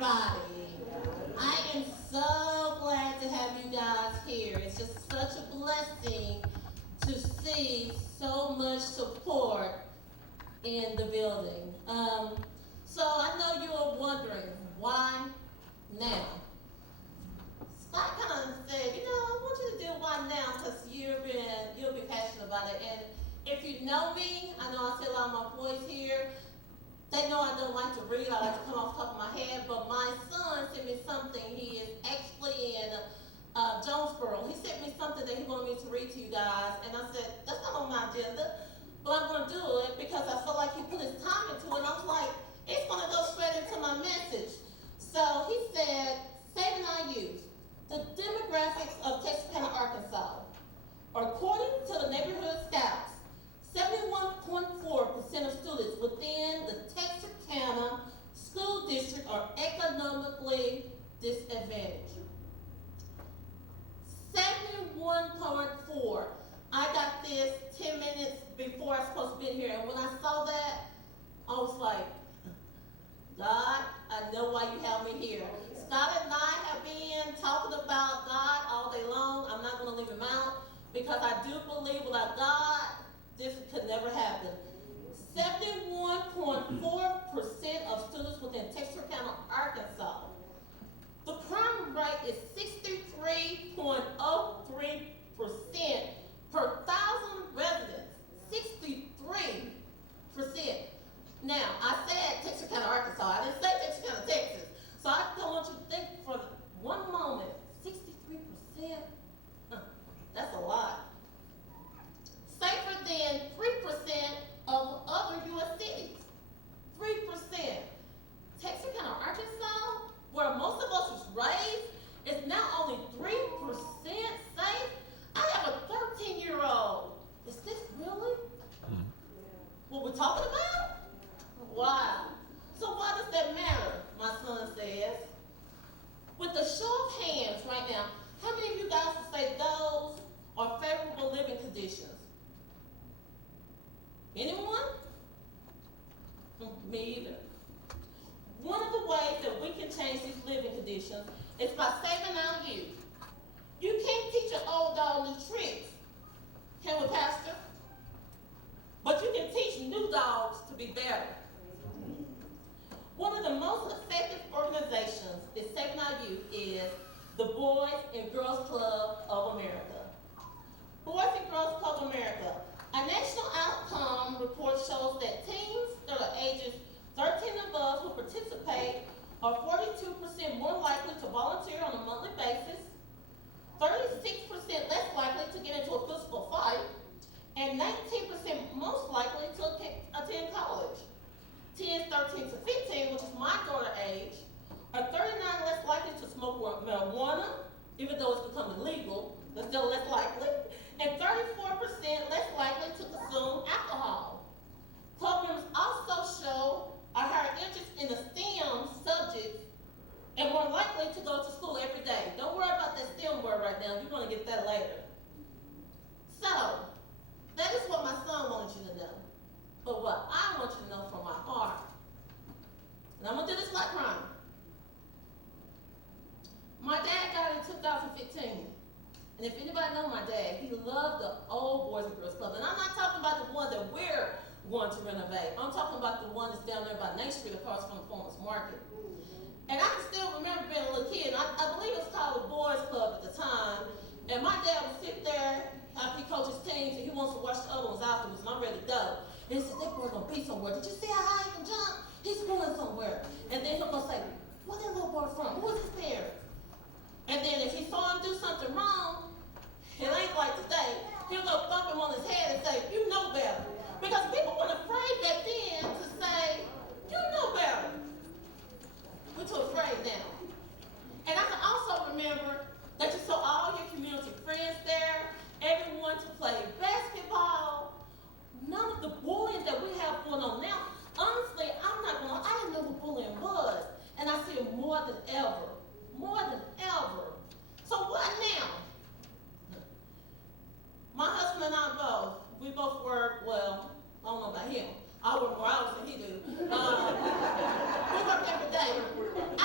everybody. I am so glad to have you guys here. It's just such a blessing to see so much support in the building. So I know you are wondering, why now? Scott kind of said, I want you to do why now because you'll be passionate about it. And if you know me, I know I see a lot of my boys here. They know I don't like to read. I like to come off the top of my head. But my son sent me something. He is actually in Jonesboro. He sent me something that he wanted me to read to you guys. And I said, that's not on my agenda. But I'm going to do it because I felt like he put his time into it. And I was like, it's going to go straight into my message. So he said, saving our youth. The demographics of Texarkana, Arkansas. According to the neighborhood scouts, 71.4% of students within the Texarkana school district are economically disadvantaged. 71.4. I got this 10 minutes before I was supposed to be here, and when I saw that, I was like, God, I know why you have me here. Scott and I have been talking about God all day long. I'm not going to leave him out because I do believe without God, this could never happen. 71.4% of students within Texarkana, Arkansas. The crime rate is 63.03% per 1,000 residents. 63%. Now, I said Texarkana, Arkansas. I didn't say Texarkana, Texas. So I don't want you to think for one moment, 63%? That's a lot. Safer than 3% of other U.S. cities. 3%. Texarkana, Arkansas, where most of us was raised, is now only 3% safe. I have a 13-year-old. Is this really what we're talking about? Wow. So why does that matter, my son says? With a show of hands right now, how many of you guys would say those are favorable living conditions? Anyone? Me either. One of the ways that we can change these living conditions is by saving our youth. You can't teach an old dog new tricks, can we, Pastor? But you can teach new dogs to be better. One of the most effective organizations in saving our youth is the Boys and Girls Club of America. Boys and Girls Club of America. A national outcome report shows that teens that are ages 13 and above who participate are 42% more likely to volunteer on a monthly basis, 36% less likely to get into a physical fight, and 19% most likely to attend college. Teens 13 to 15, which is my daughter's age, are 39 less likely to smoke marijuana, even though it's becoming legal, but still less likely, and 34% less likely to consume alcohol. Club members also show a higher interest in the STEM subjects and more likely to go to school every day. Don't worry about that STEM word right now. You're going to get that later. So, that is what my son wanted you to know. But what I want you to know from my heart, and I'm going to do this like crime. My dad died in 2015. And if anybody knows my dad, he loved the old Boys and Girls Club. And I'm not talking about the one that we're going to renovate. I'm talking about the one that's down there by 9th Street across from the Farmers Market. And I can still remember being a little kid. I believe it was called the Boys Club at the time. And my dad would sit there after he coached his teams and he wants to watch the other ones afterwards, and I'm ready to go. And he said, that boy's going to be somewhere. Did you see how high he can jump? He's going somewhere. And then he'll go say, where's that little boy from? Who is his parents? And then if he saw him do something wrong, it ain't like today, he'll go thump him on his head and say, you know better. Because people weren't afraid back then to say, you know better. We're too afraid now. And I can also remember that you saw all your community friends there, everyone to play basketball. None of the bullying that we have going on now, honestly, I'm not going to, I didn't know what bullying was. And I see it more than ever. More than ever. So what now? My husband and I both, we both work, well, I don't know about him. I work more hours than he do. We work every day. I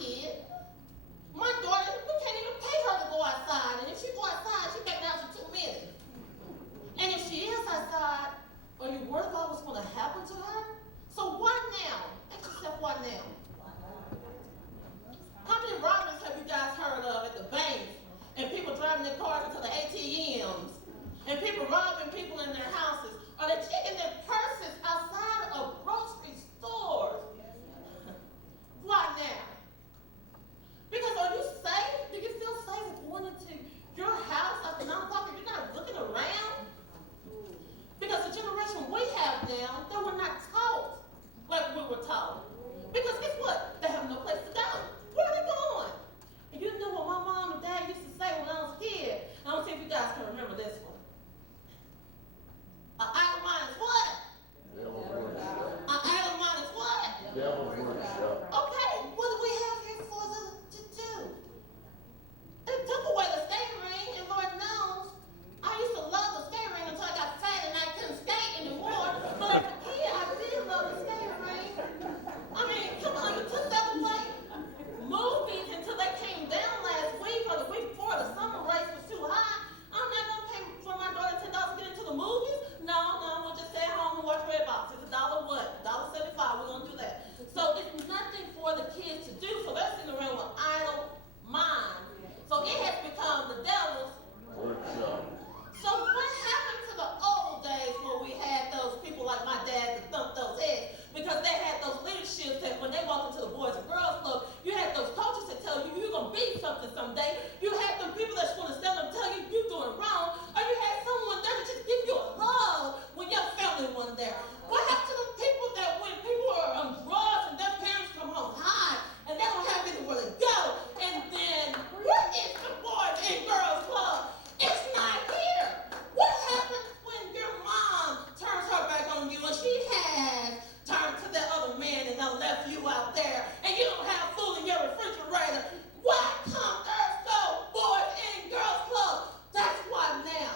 kid. My daughter, we can't even pay her to go outside. And if she go outside, she back down for 2 minutes. And if she is outside, are you worried about what's going to happen to her? So why now? Ask yourself, why now? How many robberies have you guys heard of at the banks? And people driving their cars into the ATMs? And people robbing people in their houses? Or they're taking their purses outside of grocery stores? Why now? Because are you safe? Do you feel safe going into your house after 9 o'clock and you're not looking around? Because the generation we have now, they were not taught like we were taught. Because guess what? They have no place to go. Where are they going? And you know what my mom and dad used to say when I was a kid? I don't see if you guys can remember this one. An idle mind is what? An idle mind is what? Okay, what do we have here for them to do? They took away the skating ring, and Lord knows, I used to love the skating ring until I got fat and I couldn't skate anymore. But as a kid, I did love the skating ring. I mean, come on, you took that away. Movies until they came down last week or the week before, the summer race was too high. I'm not going to pay for my daughter $10 to get into the movies. No, we'll just stay at home and watch Redbox. It's $1 what? $1.75. We're going to do that. So it's nothing for the kids to do. So they're sitting around with idle mind. So it has become the devil's workshop. So what happened to the old days where we had those people like my dad that thumped those heads? Because they had those leaderships that when they walked into the Boys and Girls Club, you had those coaches that tell you you're going to be something someday. You had them people that's going to stand up and tell you you're doing wrong. Or you had someone there to just give you a hug when your family wasn't there. What happened to the people that when people are on drugs and their parents come home high and they don't have anywhere to go? And then, where is the Boys and Girls Club? It's not here. What happens when your mom turns her back on you and she has turned to that other man and done left you out there and you don't have food in your refrigerator? Why come there's no Boys and Girls Club? That's why now.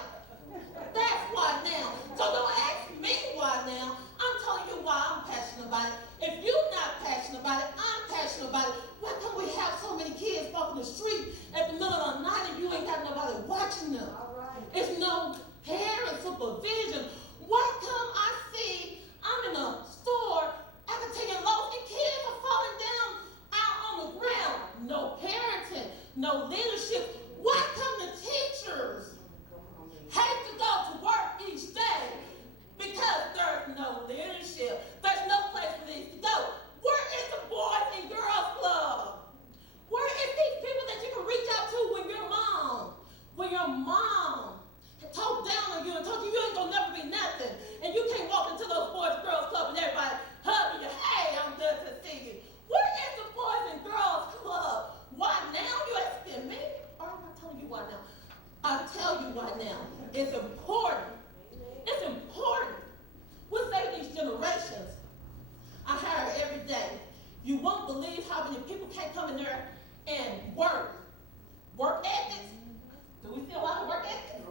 That's why now. So don't ask me why now. I'm telling you why I'm passionate about it. If you're not passionate about it, I'm passionate about it. Why can't we have so many kids walking the street at the middle of the night and you ain't got nobody watching them? It's no parent supervision. Why come I see I'm in a store, I can take it low, and kids are falling down out on the ground. No parenting, no leadership. Why come the teachers hate to go to work each day? Because there's no leadership. There's no place for these to go. Where is the Boys and Girls Club? Where is these people that you can reach out to when your mom talked down on you and told you you ain't gonna never be nothing, and you can't walk into those Boys and Girls Club and everybody hugging you, hey, I'm good to see you. Where is the Boys and Girls Club? Why now? You asking me? Or am I telling you why now? I'll tell you why now. It's important. It's important. We'll save these generations. I hear it every day. You won't believe how many people can't come in there and work. Work ethics. Do we still have work ethics?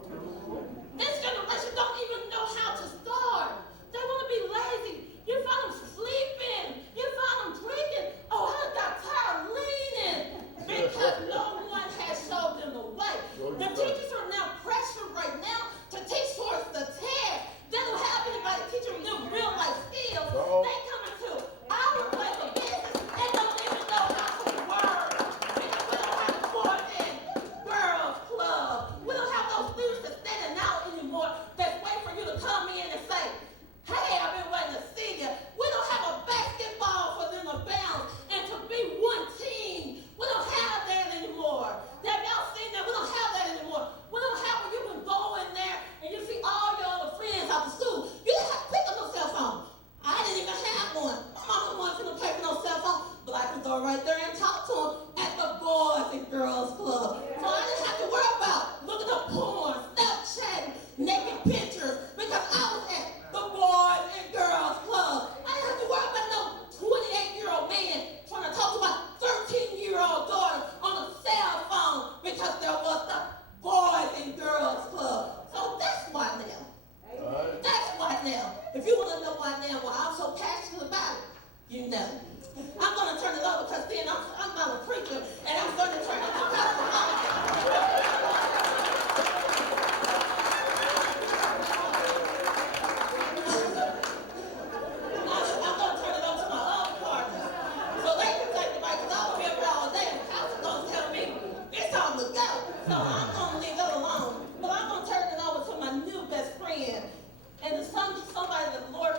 This generation don't even know how to start. They want to be lazy. You find them sleeping. You find them drinking. Oh, I got tired leaning because no one has showed them the way. The teachers are now pressured right now to teach towards the test. They don't have anybody teaching them real life skills. They come into our place of business and don't even know how to work. Because we don't have the Boys and Girls Club. We don't have those leaders that's standing out anymore that's waiting for you to come in and say, hey, I've been waiting to see you. We don't have a basketball for them to bounce and to be one team. We don't have that anymore. Have y'all seen that? We don't have that anymore. We don't have where you can go in there and you see all your other friends out the school. You don't have to pick up no cell phone. I didn't even have one. My mama wasn't going to pay for no cell phone, but I could go right there and talk to them at the Boys and Girls Club. So I didn't have to worry about looking up porn, Snapchatting, naked pictures, because I was at the Boys and Girls Club. I didn't have to worry about no 28-year-old man trying to talk to my 13-year-old daughter on a cell phone because there was the Boys and Girls Club. So that's why now. That's why now. If you want to know why now, why I'm so passionate about it, you know. I'm going to turn it over because then I'm not a So I'm going to leave that alone. But I'm going to turn it over to my new best friend and somebody that the Lord